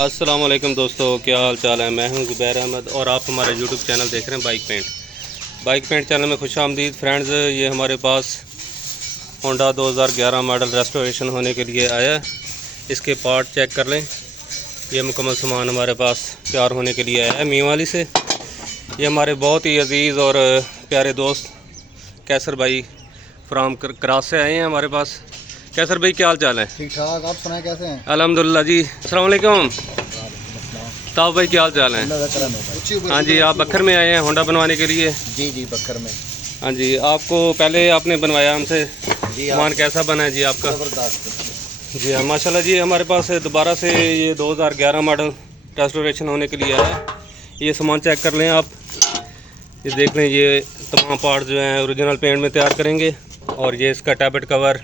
अस्सलाम वालेकुम दोस्तों, क्या हाल चाल है। मैं हूं ज़ुबैर अहमद और आप हमारा यूट्यूब चैनल देख रहे हैं बाइक पेंट चैनल में खुश आमदीद फ्रेंड्स। ये हमारे पास होंडा 2011 मॉडल रेस्टोरेशन होने के लिए आया है। इसके पार्ट चेक कर लें। ये मुकम्मल सामान हमारे पास तैयार होने के लिए आया है मीवाली से। ये हमारे बहुत ही अजीज़ और प्यारे दोस्त कैसर भाई फ्राम क्रास से आए हैं हमारे पास। कैसर भाई, क्या हाल चाल है? ठीक ठाक, आप सुनाए कैसे हैं? अल्हम्दुलिल्लाह जी। अस्सलाम वालेकुम ताऊ भाई, क्या हाल चाल है? हाँ जी, आप बखर में आए हैं होंडा बनवाने के लिए? जी जी, बखर में। हाँ जी, आपको पहले आपने बनवाया हमसे, सामान कैसा बना है जी आपका? ज़बरदस्त। जी हाँ, माशाल्लाह जी। हमारे पास दोबारा से ये 2011 मॉडल रेस्टोरेशन होने के लिए आया है। ये सामान चेक कर लें आप, ये देख लें। ये तमाम पार्ट जो हैं ओरिजिनल पेंट में तैयार करेंगे। और ये इसका टैबलेट कवर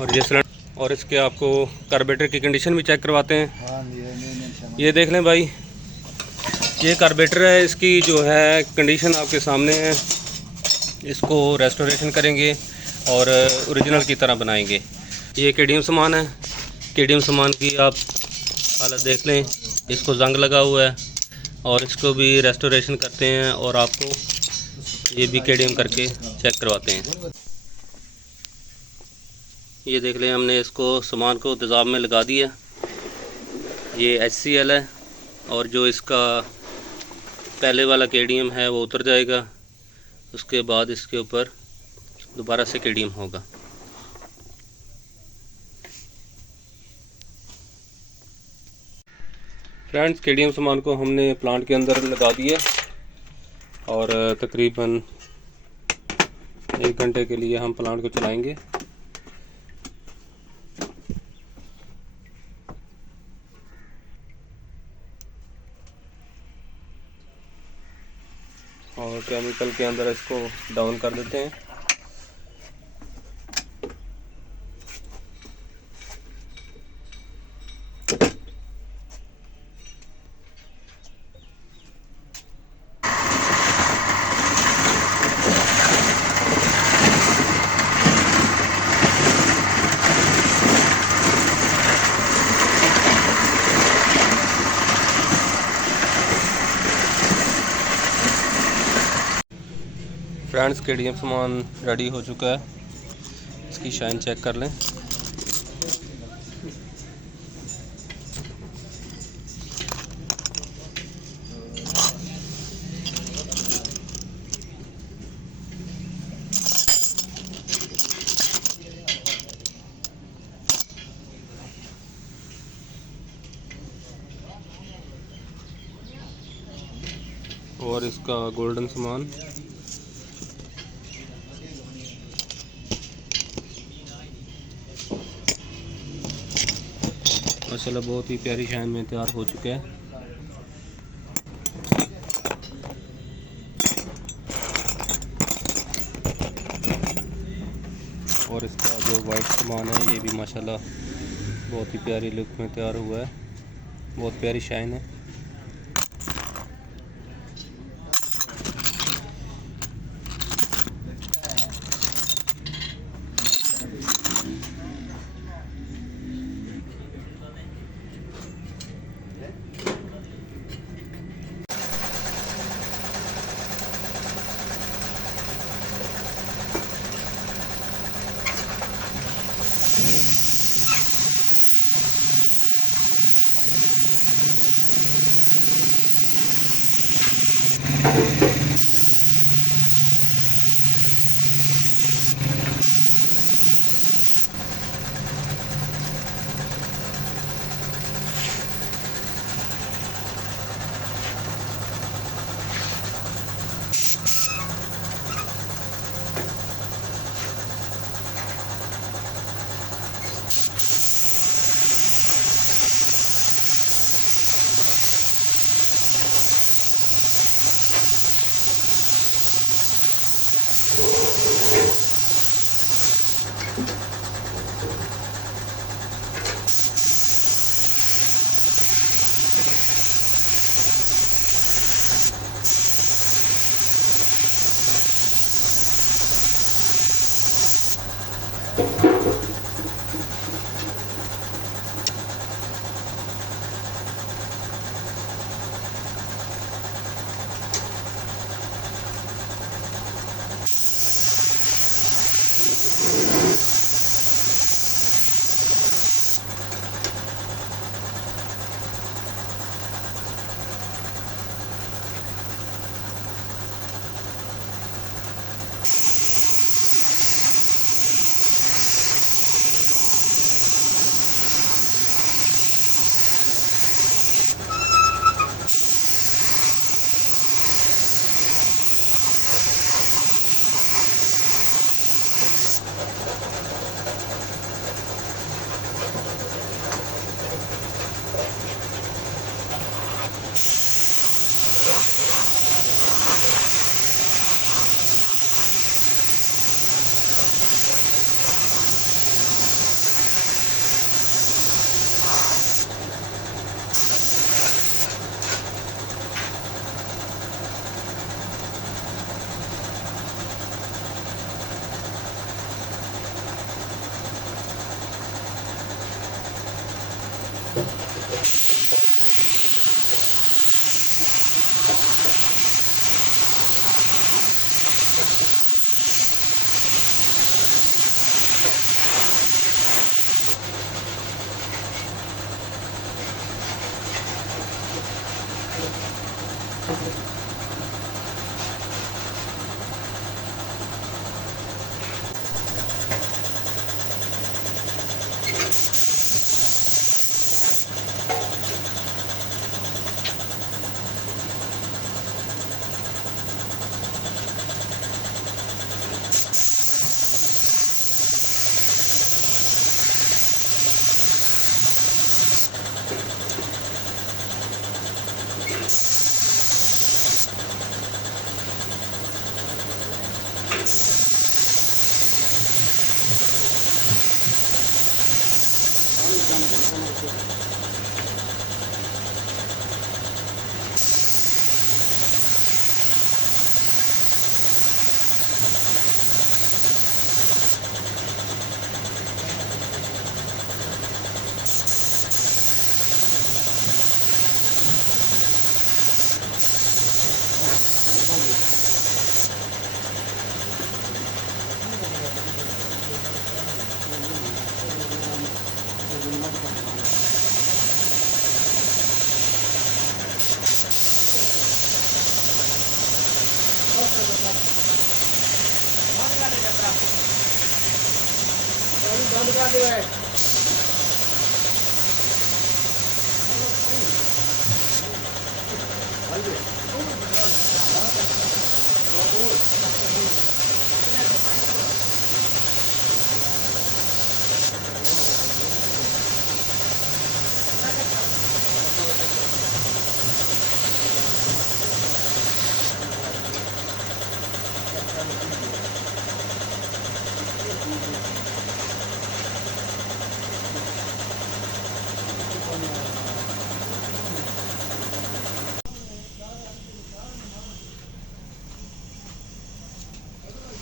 और ये सिलेंडर और इसके आपको कार्बोरेटर की कंडीशन भी चेक करवाते हैं। हाँ, ये देख लें भाई, ये कार्बोरेटर है, इसकी जो है कंडीशन आपके सामने है। इसको रेस्टोरेशन करेंगे और ओरिजिनल की तरह बनाएंगे। ये केडीएम सामान है। केडीएम सामान की आप हालत देख लें, इसको जंग लगा हुआ है और इसको भी रेस्टोरेशन करते हैं और आपको ये भी केडीएम करके चेक करवाते हैं। ये देख लें, हमने इसको सामान को तेज़ाब में लगा दिया। ये HCL है और जो इसका पहले वाला केडीएम है वो उतर जाएगा। उसके बाद इसके ऊपर दोबारा से केडीएम होगा। फ्रेंड्स, केडीएम सामान को हमने प्लांट के अंदर लगा दिया और तकरीबन 1 घंटे के लिए हम प्लांट को चलाएंगे। और केमिकल के अंदर इसको डाउन कर देते हैं। फ्रेंड्स, केडीएम सामान रेडी हो चुका है। इसकी शाइन चेक कर लें। और इसका गोल्डन सामान माशाल्लाह बहुत ही प्यारी शाइन में तैयार हो चुका है। और इसका जो वाइट सामान है ये भी माशाल्लाह बहुत ही प्यारी लुक में तैयार हुआ है। बहुत प्यारी शाइन है।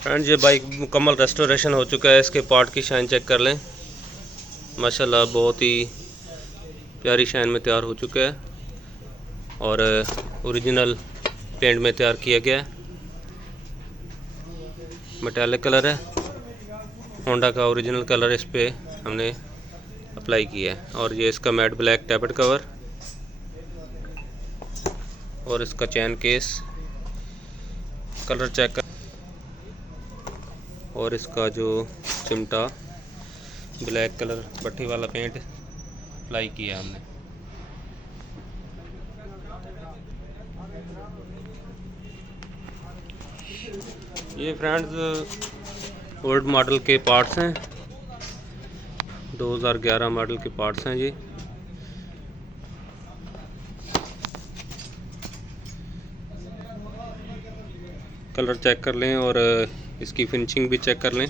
फ्रेंड्स ये बाइक मुकम्मल रेस्टोरेशन हो चुका है। इसके पार्ट की शाइन चेक कर लें, माशाल्लाह बहुत ही प्यारी शाइन में तैयार हो चुका है और ओरिजिनल पेंट में तैयार किया गया है। मेटालिक कलर है, होंडा का ओरिजिनल कलर इस पे हमने अप्लाई किया है। और ये इसका मैट ब्लैक टैपेड कवर और इसका चैन केस कलर चेक कर, और इसका जो चिमटा ब्लैक कलर पट्टी वाला पेंट अप्लाई किया हमने। ये फ्रेंड्स ओल्ड मॉडल के पार्ट्स हैं, 2011 मॉडल के पार्ट्स हैं ये। कलर चेक कर लें और इसकी फिनिशिंग भी चेक कर लें।